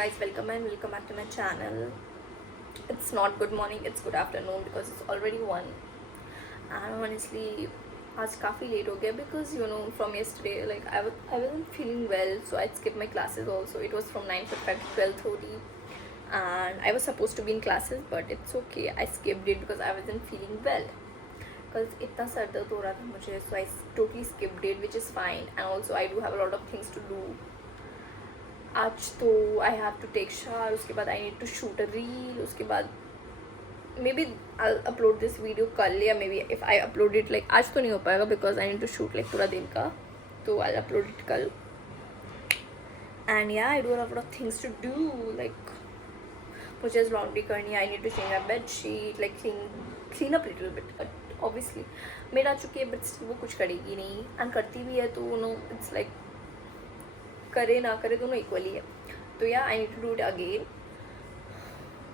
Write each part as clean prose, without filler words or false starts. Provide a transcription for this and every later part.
guys, welcome back to my channel. It's not good morning, it's good afternoon because it's already 1. And honestly, आज काफ़ी late हो गया because from yesterday like I wasn't feeling well, so I skipped my classes also. It was from 9:45 to 12:30 and I was supposed to be in classes, but it's okay, I skipped it because I wasn't feeling well. Because इतना sir दर्द हो रहा था मुझे, so I totally skipped it, which is fine. And also I do have a lot of things to do. आज तो I have to take shower, उसके बाद I need to shoot a reel, उसके बाद maybe I upload this video कल, या maybe if I upload it like आज तो नहीं हो पाएगा because I need to shoot like पूरा दिन का, तो आई अपलोड इट कल. And yeah I do lot of things to do, like मुझे लॉन्ड्री करनी है, I need to change my bed sheet, like clean up little bit. But obviously maid आ चुकी है, बट वो कुछ करेगी नहीं, एंड करती भी है तो इट्स लाइक करे ना करे दोनों इक्वली है. तो yeah I need to do it again.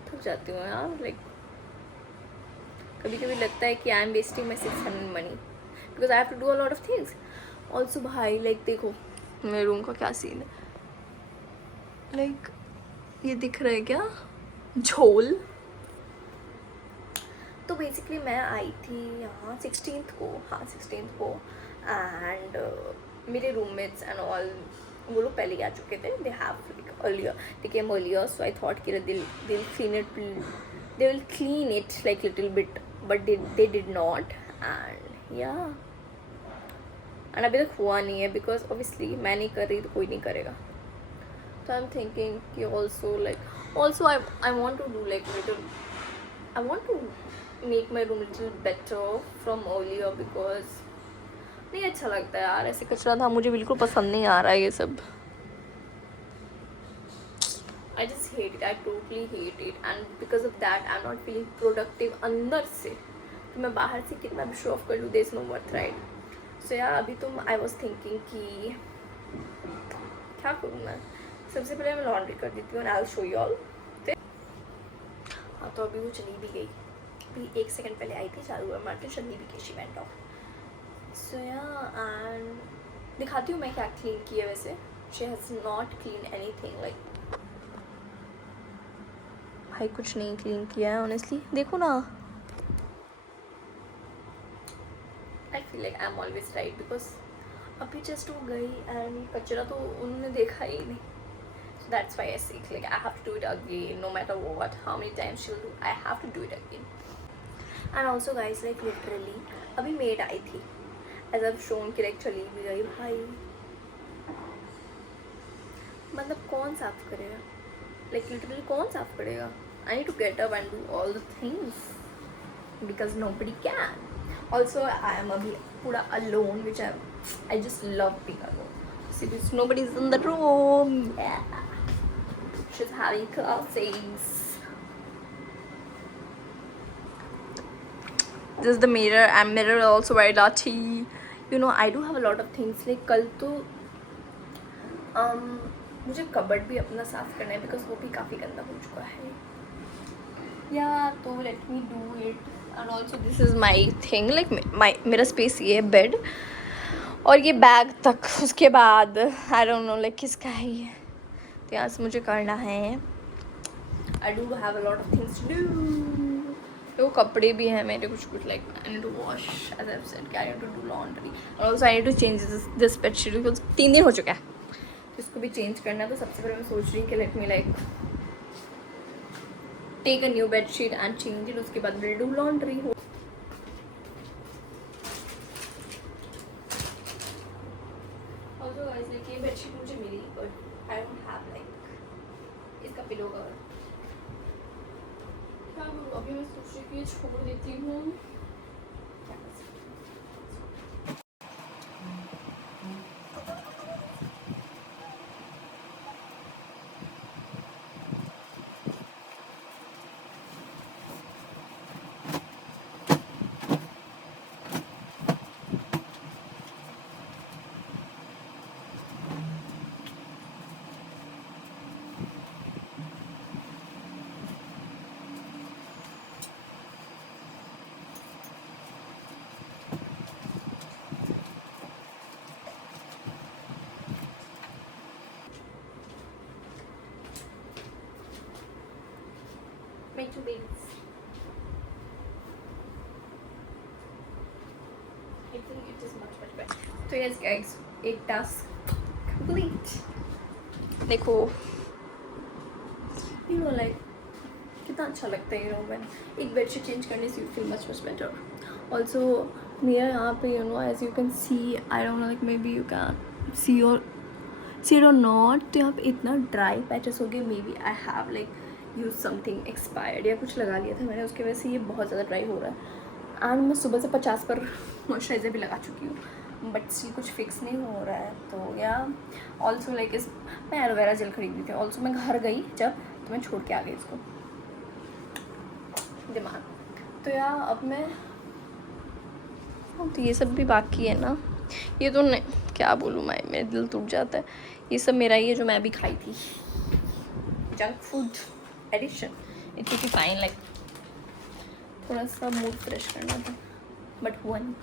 थक जाती हूँ यार, लाइक कभी कभी लगता है कि I am wasting my 600 money because I have to do a lot of things also. भाई लाइक देखो मेरे रूम का क्या सीन है, लाइक ये दिख रहा है क्या, झोल. तो बेसिकली मैं आई थी यहाँ 16th को एंड मेरे रूममेट्स एंड ऑल वो लोग पहले ही आ चुके थे. They have earlier, they came earlier, so I thought कि they'll clean it, they will clean it like little bit, but they did not. And yeah, and अभी तक हुआ नहीं है बिकॉज ऑब्वियसली मैं नहीं कर रही तो कोई नहीं करेगा. So I'm thinking कि also I want to do like little, I want to make my room little better from earlier because नहीं अच्छा लगता है यार ऐसे कचरा था, मुझे बिल्कुल पसंद नहीं आ रहा है ये सब. I just hate it, I totally hate it, and because of that I'm not feeling productive अंदर से. तो मैं बाहर से कितना भी शो ऑफ कर लूँ, there is no worth, right? So यार अभी तो I was thinking कि क्या करूँ मैं. सबसे पहले मैं लॉन्ड्री कर देती हूँ and I'll show you all. हाँ तो अभी वो चली भी गई, अभी 1 सेकंड पहले आई थी, चालू हुआ मार्केट, चली भी गई, she went off. So yeah, and दिखाती हूँ मैं क्या क्लीन किया. वैसे she has not cleaned anything, like भाई कुछ नहीं क्लीन किया है ऑनेस्टली. देखो ना, I feel like I am always right because अभी जस्ट वो गई एंड कचरा तो उन्होंने देखा ही नहीं. So that's why I say like I have to do it again, no matter what, how many times she'll do, I have to do it again. And also guys, like literally अभी made आई थी, as I've shown कि like चली भी गई. भाई मतलब कौन साफ करेगा, like literally कौन साफ करेगा. I need to get up and do all the things because nobody can. Also I am अभी पूरा alone, which I just love being alone. See, because nobody's in the room. Yeah, she's having classes. This is the mirror, and mirror also very dirty. I do have a lot of things. like कल तो मुझे cupboard भी अपना साफ़ करना है because वो भी काफ़ी गंदा हो चुका है. या तो let me do it. And also this is my thing, like मेरा स्पेस ये है, बेड और ये बैग तक. उसके बाद आई डोंट नो लाइक किसका है ये, तो यहाँ से मुझे करना है. I do have a lot of things to do. तो कपड़े भी हैं मेरे कुछ like I need to wash, as I said, I need to do laundry. Also I need to change this bedsheet because 3 दिन हो चुका है, इसको भी चेंज करना है. तो सबसे पहले मैं सोच रही हूँ कि let me like take a new bed sheet and change it. उसके बाद will do laundry. Also guys like ये बेड शीट मुझे मिली but I don't have like इसका पिलो कवर. क्या करूँ अभी, मैं सोच रही हूँ कि ये छोड़ देती हूँ. क्या कर सकती हूँ. My two babies. I think it is much better. So yes guys, एक task complete. देखो, you know like कितना अच्छा लगता है you know when एक बेडशीट चेंज करने से you feel much better. Also मेरा यहाँ पे you know as you can see, I don't know like maybe you can see it or not, तो यहाँ पे इतना ड्राई पैचेस हो गए. Maybe I have like use something expired या कुछ लगा लिया था मैंने, उसकी वजह से ये बहुत ज़्यादा ड्राई हो रहा है. एंड मैं सुबह से 50 पर मॉइस्चराइज़र भी लगा चुकी हूँ बट स्टिल कुछ फिक्स नहीं हो रहा है. तो या ऑल्सो लाइक इस मैं एलोवेरा जेल खरीदी थी. ऑल्सो मैं घर गई जब तो मैं छोड़ के आ गई इसको दिमाग. तो या अब मैं तो ये सब भी बाकी है ना. ये तो नहीं क्या बोलूँ मैं, मेरा दिल टूट जाता है. ये सब मेरा ही है जो मैं भी खाई थी. Junk food addiction. It will be fine like थोड़ा सा मूड फ्रेश करना था बट वन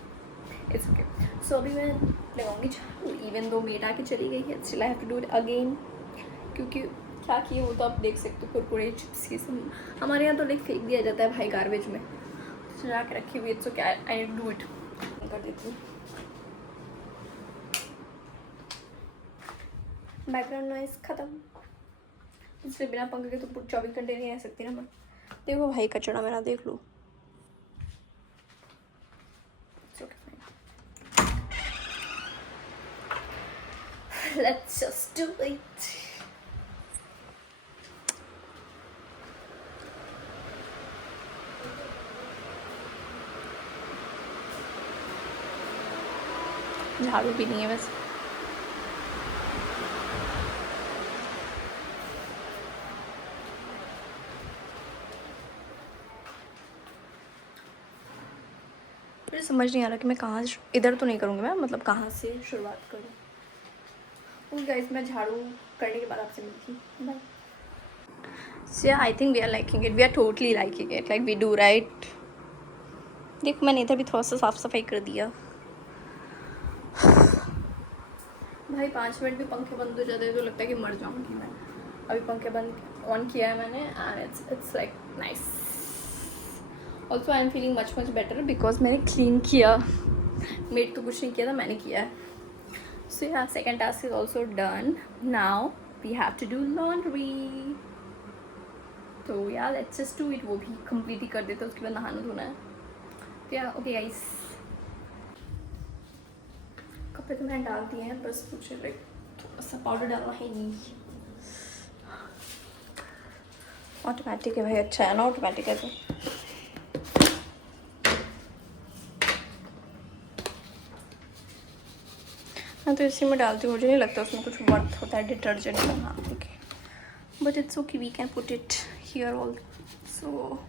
इट्स ओके. सो अभी मैं लगाऊंगी झाड़ू. इवन दो मेड आके चली गई है still I have to do it again. क्योंकि क्या किए वो तो आप देख सकते हो. कुरकुरे चिप्स ये सब हमारे यहाँ तो लाइक फेंक दिया जाता है भाई गार्बेज में. सजा के रखी हुई it's okay. I need to do it. कर देती हूँ. बैकग्राउंड नॉइस ख़त्म. इससे बिना पंखे के तो 24 घंटे नहीं रह सकती ना मैं. देखो भाई कचड़ा मेरा देख लो. Let's just do it. झाड़ू भी नहीं है बस. मुझे समझ नहीं आ रहा कि मैं कहाँ इधर तो नहीं करूँगी मैं, मतलब कहाँ से शुरुआत करूँ. ओके गाइस, मैं झाड़ू करने के बाद आपसे मिलती हूँ. Bye. So I think we are liking it. We are totally liking it like we do right. देखो मैंने इधर भी थोड़ा सा साफ़ सफाई कर दिया. भाई 5 मिनट भी पंखे बंद हो जाते हैं तो लगता है कि मर जाऊँगी मैं. अभी पंखे बंद ऑन किया है मैंने and it's like nice. Also I am feeling much better because मैंने क्लीन किया. मेड तो कुछ नहीं किया था, मैंने किया है. So yeah second task is also done. Now we have to do laundry. तो yeah let's just do it. वो भी कंप्लीट ही कर देते, उसके बाद नहाना धोना है. तो या ओके गाइस, कपड़े तो मैंने डाल दिए हैं, बस कुछ लाइक थोड़ा सा पाउडर डालना है. नहीं ऑटोमेटिक है भाई. अच्छा है ना ऑटोमेटिक है तो. हाँ तो इसी में डालती हूँ. मुझे नहीं लगता उसमें कुछ वर्थ होता है डिटर्जेंट का. हाँ okay but it's okay we can put it here also.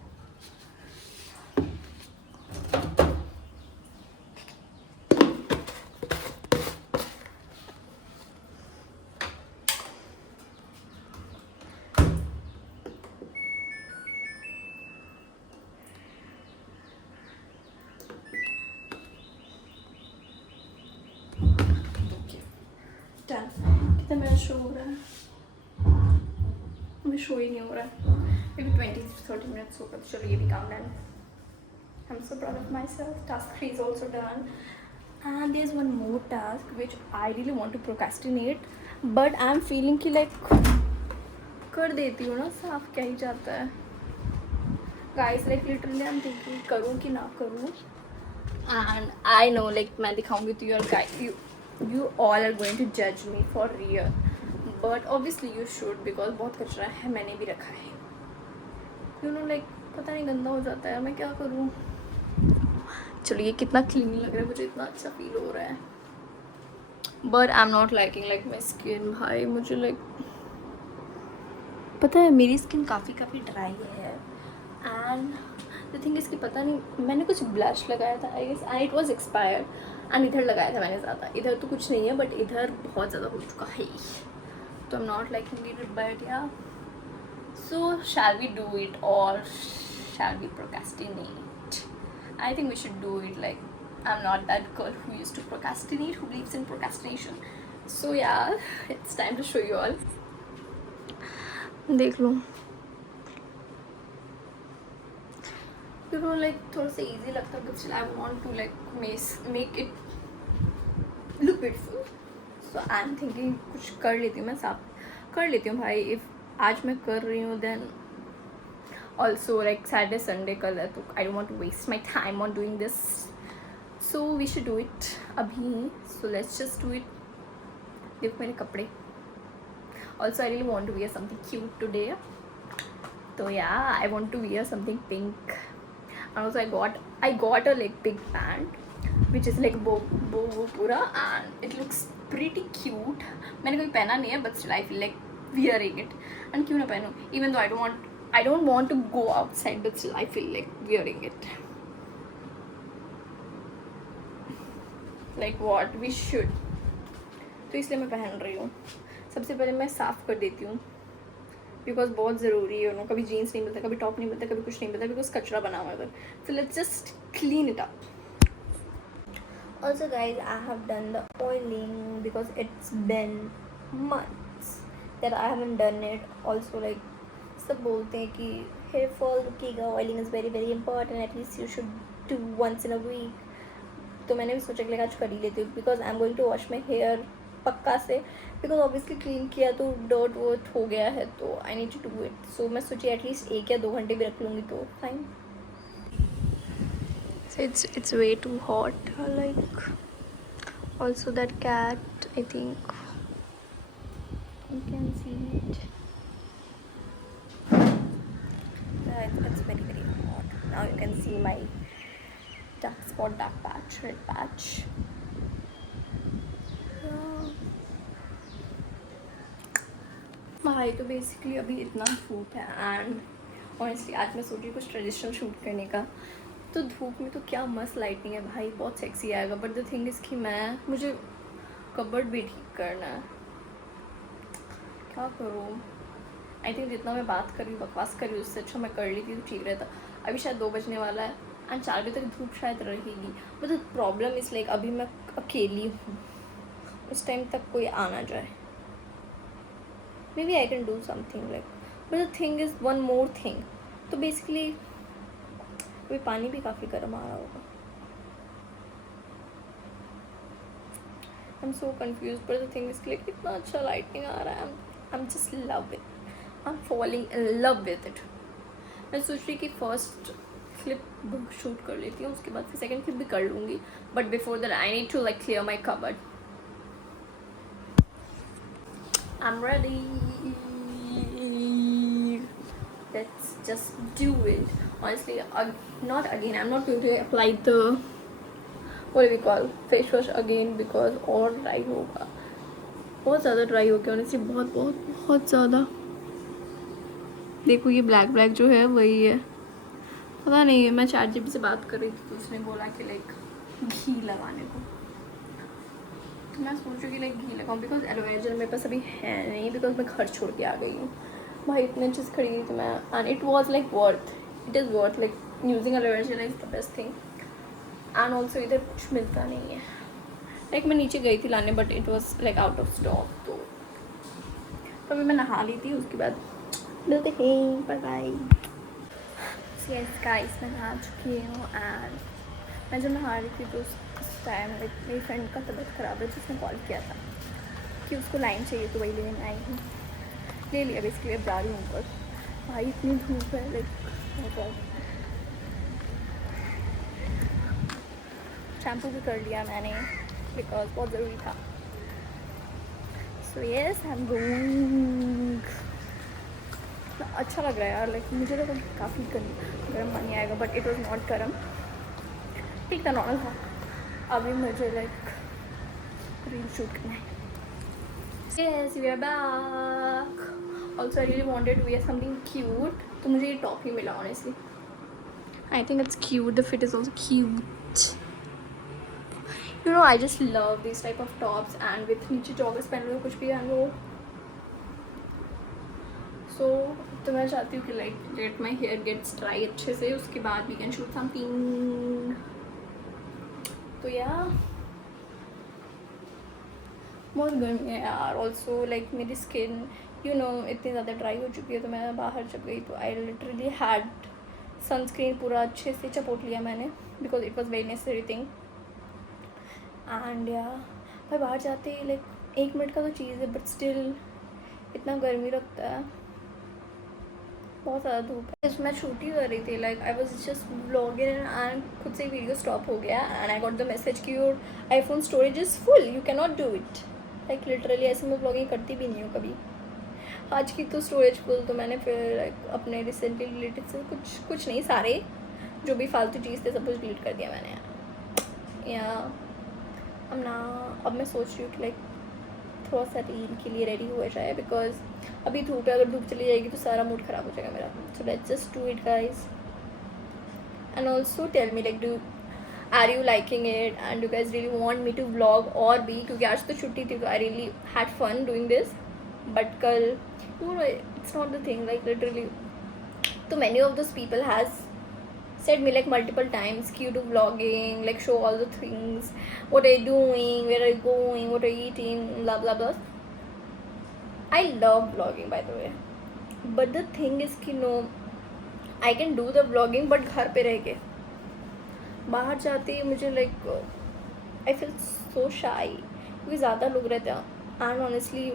Done. कितना मेरा शो हो रहा है? मुझे शो ही नहीं हो रहा है. मे बी 20-30 मिनट्स होगा. तो चलो ये भी काम done. I am so proud of myself. Task 3 is also done and there is one more task which I really want to procrastinate but I am feeling कि like कर देती हूँ ना साफ. क्या ही जाता है guys. Like literally I am thinking करूँ कि ना करूँ. एंड आई नो लाइक मैं दिखाऊंगी तो you all are going to judge me for real but obviously you should because बहुत कचरा है. मैंने भी रखा है you know like पता नहीं गंदा हो जाता है. मैं क्या करूँ. चलो ये कितना क्लीन लग रहा है. मुझे इतना अच्छा फील हो रहा है but I'm not liking like my skin. भाई मुझे like पता है मेरी स्किन काफ़ी ड्राई है and the thing is कि पता नहीं मैंने कुछ ब्लश लगाया था I guess and it was expired and इधर लगाया था मैंने ज़्यादा. इधर तो कुछ नहीं है बट इधर बहुत ज़्यादा हो चुका है तो I am not liking it but yeah. So shall we do it और shall we procrastinate. I think we should do it. Like I am not that girl who used to procrastinate who believes in procrastination. So yeah it's time to show you all. देख लो को like थोड़ा सा easy लगता है, but still I want to like make it look beautiful. So I am thinking कुछ कर लेती हूँ, मैं साफ कर लेती हूँ भाई. इफ़ आज मैं कर रही हूँ then also like Saturday Sunday कल है, तो I don't want to waste my time on doing this. So we should do it अभी. So let's just do it. देखो मेरे कपड़े. Also I really want to wear something cute today. तो yeah I want to wear something pink. And also I got a like big pant which is like bow पूरा, and it looks pretty cute. मैंने कभी पहना नहीं है, but still I feel like wearing it. And क्यों ना पहनूं, even though I don't want to go outside, but still I feel like wearing it. Like what we should. तो इसलिए मैं पहन रही हूँ. सबसे पहले मैं साफ़ कर देती हूँ, बिकॉज बहुत ज़रूरी है. कभी जीन्स नहीं मिलता, कभी टॉप नहीं मिलता, कभी कुछ नहीं मिलता, बिकॉज कचरा बना हुआ है उधर. So let's just clean it up. Also guys I have done the oiling because it's been months that I haven't done it. Also like सब बोलते हैं कि हेयर फॉल रुकेगा, oiling is very very important, at least you should do once in a week. तो मैंने भी सोचा कि आज कर ही लेती हूँ, because I am going to wash my hair पक्का से, बिकॉज ऑब्वियसली क्लीन किया तो डर्ट वर्ट हो गया है, तो I need to do it. So मैं सोची एटलीस्ट 1 या 2 घंटे भी रख लूँगी तो fine. So it's way too hot. Like also that cat, I think you can see it. It's very very hot. Now you can see my dark spot, dark patch, red patch. भाई तो basically अभी इतना धूप है, and honestly आज मैं सोच रही कुछ ट्रेडिशनल शूट करने का. तो धूप में तो क्या मस्त लाइटिंग है भाई, बहुत सेक्सी आएगा. बट द थिंग इज़ कि मुझे कबर्ड भी ठीक करना है. क्या करूँ. आई थिंक जितना मैं बात कर रही हूँ, बकवास कर रही हूँ, उससे अच्छा मैं कर लेती तो ठीक रहता. अभी शायद 2 बजने वाला है, एंड 4 बजे तक धूप शायद रहेगी. But the problem is like अभी मैं अकेली हूँ, उस टाइम तक कोई आ ना जाए. Maybe I can do something like, but the thing is one more thing. तो basically अभी पानी भी काफ़ी गर्म आ रहा होगा. I'm so confused, but the thing is like इतना अच्छा लाइटिंग आ रहा है. I'm just love it. I'm falling in love with it. मैं सोच रही कि फर्स्ट क्लिप शूट कर लेती हूँ, उसके बाद फिर सेकंड क्लिप भी कर लूँगी. But before that I need to like clear my cupboard. I'm ready. Let's just do it. Honestly, not again. I'm not going to apply the what do we call face wash again because और dry होगा. बहुत ज़्यादा dry हो गया honestly, बहुत बहुत बहुत ज़्यादा. देखो ये ब्लैक जो है वही है. पता नहीं, मैं ChatGPT से बात कर रही थी तो उसने बोला कि लाइक घी लगाने को. तो मैं सोच रही कि लाइक घी लगाऊँ, बिकॉज एलोवेरा जेल मेरे पास अभी है नहीं, बिकॉज मैं घर छोड़ के आ गई हूँ. भाई इतने चीज़ खरीदी थी मैं, and it was like worth. It is worth like using aloe vera gel is the best thing. And also इधर कुछ मिलता नहीं है. लाइक मैं नीचे गई थी लाने, but it was like out of stock. तो अभी मैं नहा ली थी, उसके बाद मिलते हैं. Bye bye. यस गाइस, मैं नहा चुकी हूँ. एंड मैं जब नहा रही थी तो उस टाइम मेरी फ्रेंड का तबीयत ख़राब है, जिसने कॉल किया था कि उसको लाइन चाहिए, तो वही लेने आई हूँ. ले लिया बेसिकली. अब जा रही हूँ ऊपर. भाई इतनी धूप है, लाइक बहुत. शैम्पू भी कर लिया मैंने बिकॉज बहुत ज़रूरी था. So yes I am going. अच्छा लग रहा है यार. लाइक मुझे लगा काफ़ी गर्म पानी आएगा, बट इट वॉज नॉट गर्म. ठीक था, नॉर्मल था. अभी मुझे लाइक रील शूट करना है. Yes, we are back. Also, I really wanted to wear something cute. तो मुझे ये टॉप ही मिला honestly. I think it's cute. The fit is also cute. You know, I just love these type of tops, and with नीचे joggers पहन लो, कुछ भी पहन लो. So तो मैं चाहती हूँ कि like let my hair gets dry अच्छे से, उसके बाद we can shoot something. तो यार बहुत गर्मी है यार. ऑल्सो लाइक मेरी स्किन इतनी ज़्यादा ड्राई हो चुकी है. तो मैं बाहर जब गई तो आई लिटरली हैड सनस्क्रीन पूरा अच्छे से चपोट लिया मैंने because it was very necessary thing. And या भाई बाहर जाते ही लाइक 1 मिनट का तो चीज़ है बट स्टिल इतना गर्मी लगता है, बहुत ज़्यादा धूप है. मैं शूट ही कर रही थी like I was just vlogging and खुद से वीडियो स्टॉप हो गया and I got the message कि your iPhone storage is full, you can not do it. Like literally ऐसे मैं व्लॉगिंग करती भी नहीं हूँ कभी. आज की तो स्टोरेज फुल, तो मैंने फिर लाइक अपने रिसेंटली रिलेटेड से कुछ नहीं, सारे जो भी फालतू चीज़ थे सब कुछ डिलीट कर दिया मैंने. या अब मैं सोच रही हूँ कि लाइक थोड़ा सा रील के लिए रेडी हुआ जाए बिकॉज अभी धूप है, अगर धूप चली जाएगी तो सारा मूड ख़राब हो जाएगा मेरा. So let's just do it guys. And also tell me like do are you liking it and you guys really want me to vlog और भी, क्योंकि आज तो छुट्टी थी तो I really had fun doing this. But कल it's not the thing like literally. तो many of those people has said me like multiple times कि you do vlogging, like show all the things, what are you doing, where are you going, what are you eating, blah blah blah. I love vlogging by the way, but the thing is कि no, I can do the vlogging but घर पे रह के. बाहर जाते ही मुझे like I feel so shy क्योंकि ज़्यादा लोग रहते हैं. And honestly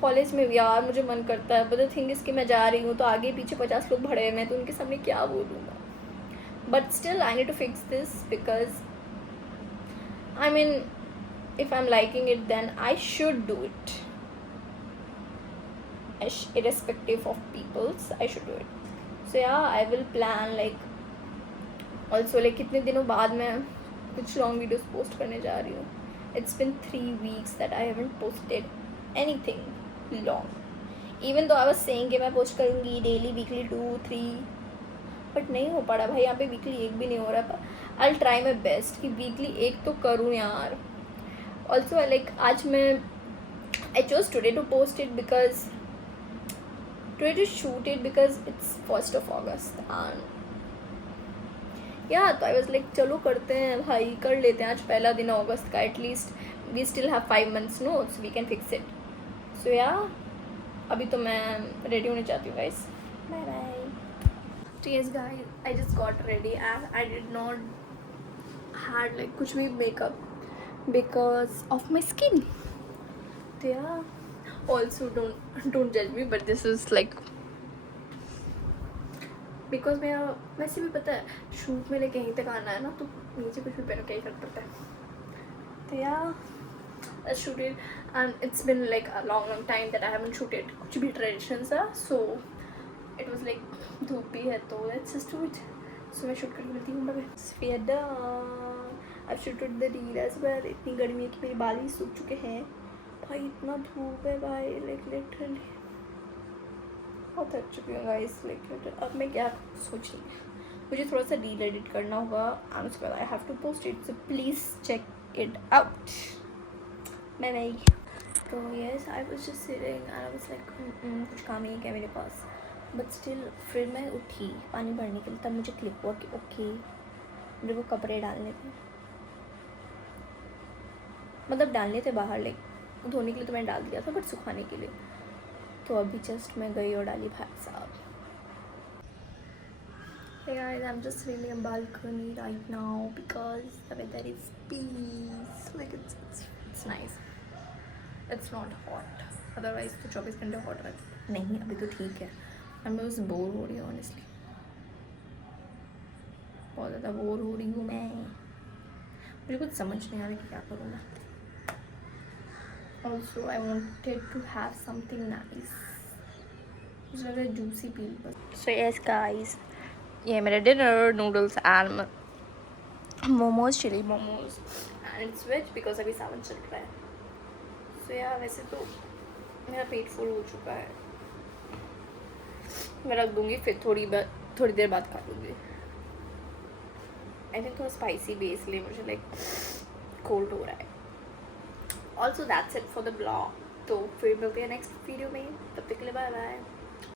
कॉलेज में भी यार मुझे मन करता है, बट द थिंग इज़ कि मैं जा रही हूँ तो आगे पीछे 50 लोग भरे हैं, मैं तो उनके सामने क्या बोलूँगा. But still I need to fix this because I mean if I am liking it then I should do it irrespective of people's. I should do it. So yeah, I will plan like also like कितने दिनों बाद मैं कुछ long videos post करने जा रही हूँ. It's been 3 weeks that I haven't posted anything long. Even though I was saying कि मैं पोस्ट करूँगी डेली वीकली 2-3, बट नहीं हो पा रहा भाई. यहाँ पे वीकली एक भी नहीं हो रहा. I'll try my best कि वीकली एक तो करूँ यार. Also like आज मैं I chose today to post it because today to shoot it because it's 1st of August and yeah, तो I was like चलो करते हैं भाई, कर लेते हैं. आज पहला दिन अगस्त का, at least we still have 5 months no, so we can fix it. So yeah, अभी तो मैं रेडी होने चाहती हूँ guys. Bye bye. So yes guys, I just got ready and I did not had like कुछ भी makeup because of my skin. So yeah, also don't judge me but this is like because मेरा वैसे भी पता है shoot में लेके कहीं तक आना है ना, तो नीचे कुछ भी पहनो क्या ही फर्क पड़ता है. तो यार I shooted and it's been like a long time that I haven't shooted कुछ भी ट्रेडिशन सा. सो इट वाज लाइक धूप भी है तो let's just do it. So मैं शूट करके मिलती हूँ. I shooted the reel as well. इतनी गर्मी है कि मेरे बाल ही सूख चुके हैं भाई. इतना धूप है भाई, लाइक लिटरली बहुत थक चुकी हूँ गाइस. लाइक अब मैं क्या सोच रही हूँ, मुझे थोड़ा सा रील एडिट करना होगा एंड उसके बाद I have to post it. So please check it out. मैं नहीं तो yes I was just sitting and I was like कुछ काम ही है क्या मेरे पास. बट स्टिल फिर मैं उठी पानी भरने के लिए, तब मुझे क्लिक हुआ कि ओके मेरे को कपड़े डालने थे, मतलब डालने थे बाहर. लाइक धोने के लिए तो मैंने डाल दिया था बट सुखाने के लिए तो अभी जस्ट मैं गई और डाली भाई साहब. Hey guys, I'm just really on balcony right now because the weather is peace. Like it's nice. It's not hot. Otherwise तो 24 घंटे hot रहता. नहीं अभी तो ठीक है. मैं बस बोर हो रही हूँ honestly. बहुत ज़्यादा बोर हो रही हूँ मैं. मुझे कुछ समझ नहीं आ रहा कि क्या करूँ मैं. Also, I wanted to have something nice. मुझे लग रहा है juicy peel बस. So yes guys, ये मेरा dinner noodles and momos, chili momos and it's veg because अभी सावन चल रहा है. So yeah, वैसे तो मेरा पेट फुल हो चुका है. मैं रख दूँगी फिर थोड़ी देर बाद खा लूँगी. I think थोड़ा स्पाइसी भी इसलिए मुझे लाइक कोल्ड हो रहा है. Also that's it for the vlog. तो फिर मिलते हैं नेक्स्ट वीडियो में. तब तक के लिए बाय बाय.